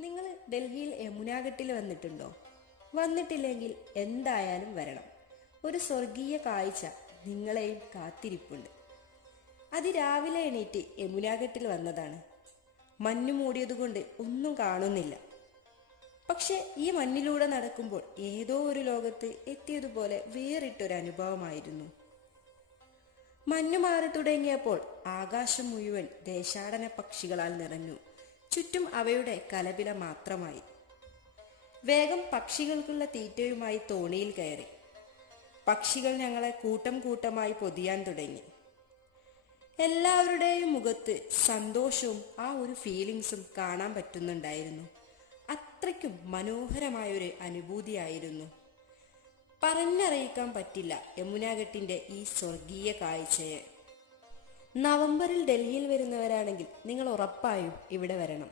നിങ്ങൾ ഡൽഹിയിൽ യമുനാഘട്ടിൽ വന്നിട്ടുണ്ടോ? വന്നിട്ടില്ലെങ്കിൽ എന്തായാലും വരണം. ഒരു സ്വർഗീയ കാഴ്ച നിങ്ങളെയും കാത്തിരിപ്പുണ്ട്. അതിരാവിലെ എണീറ്റ് യമുനാഘട്ടിൽ വന്നതാണ്. മഞ്ഞു മൂടിയതുകൊണ്ട് ഒന്നും കാണുന്നില്ല. പക്ഷെ ഈ മഞ്ഞിലൂടെ നടക്കുമ്പോൾ ഏതോ ഒരു ലോകത്ത് എത്തിയതുപോലെ വേറിട്ടൊരു അനുഭവമായിരുന്നു. മഞ്ഞു മാറി തുടങ്ങിയപ്പോൾ ആകാശം മുഴുവൻ ദേശാടന പക്ഷികളാൽ നിറഞ്ഞു. ചുറ്റും അവയുടെ കലപില മാത്രമായി. വേഗം പക്ഷികൾക്കുള്ള തീറ്റയുമായി തോണിയിൽ കയറി. പക്ഷികൾ ഞങ്ങളെ കൂട്ടം കൂട്ടമായി പൊതിയാൻ തുടങ്ങി. എല്ലാവരുടെയും മുഖത്ത് സന്തോഷവും ആ ഒരു ഫീലിങ്സും കാണാൻ പറ്റുന്നുണ്ടായിരുന്നു. അത്രയ്ക്കും മനോഹരമായൊരു അനുഭൂതിയായിരുന്നു. പറഞ്ഞറിയിക്കാൻ പറ്റില്ല യമുനാഘട്ടിന്റെ ഈ സ്വർഗീയ കാഴ്ചയെ. നവംബറിൽ ഡൽഹിയിൽ വരുന്നവരാണെങ്കിൽ നിങ്ങൾ ഉറപ്പായും ഇവിടെ വരണം.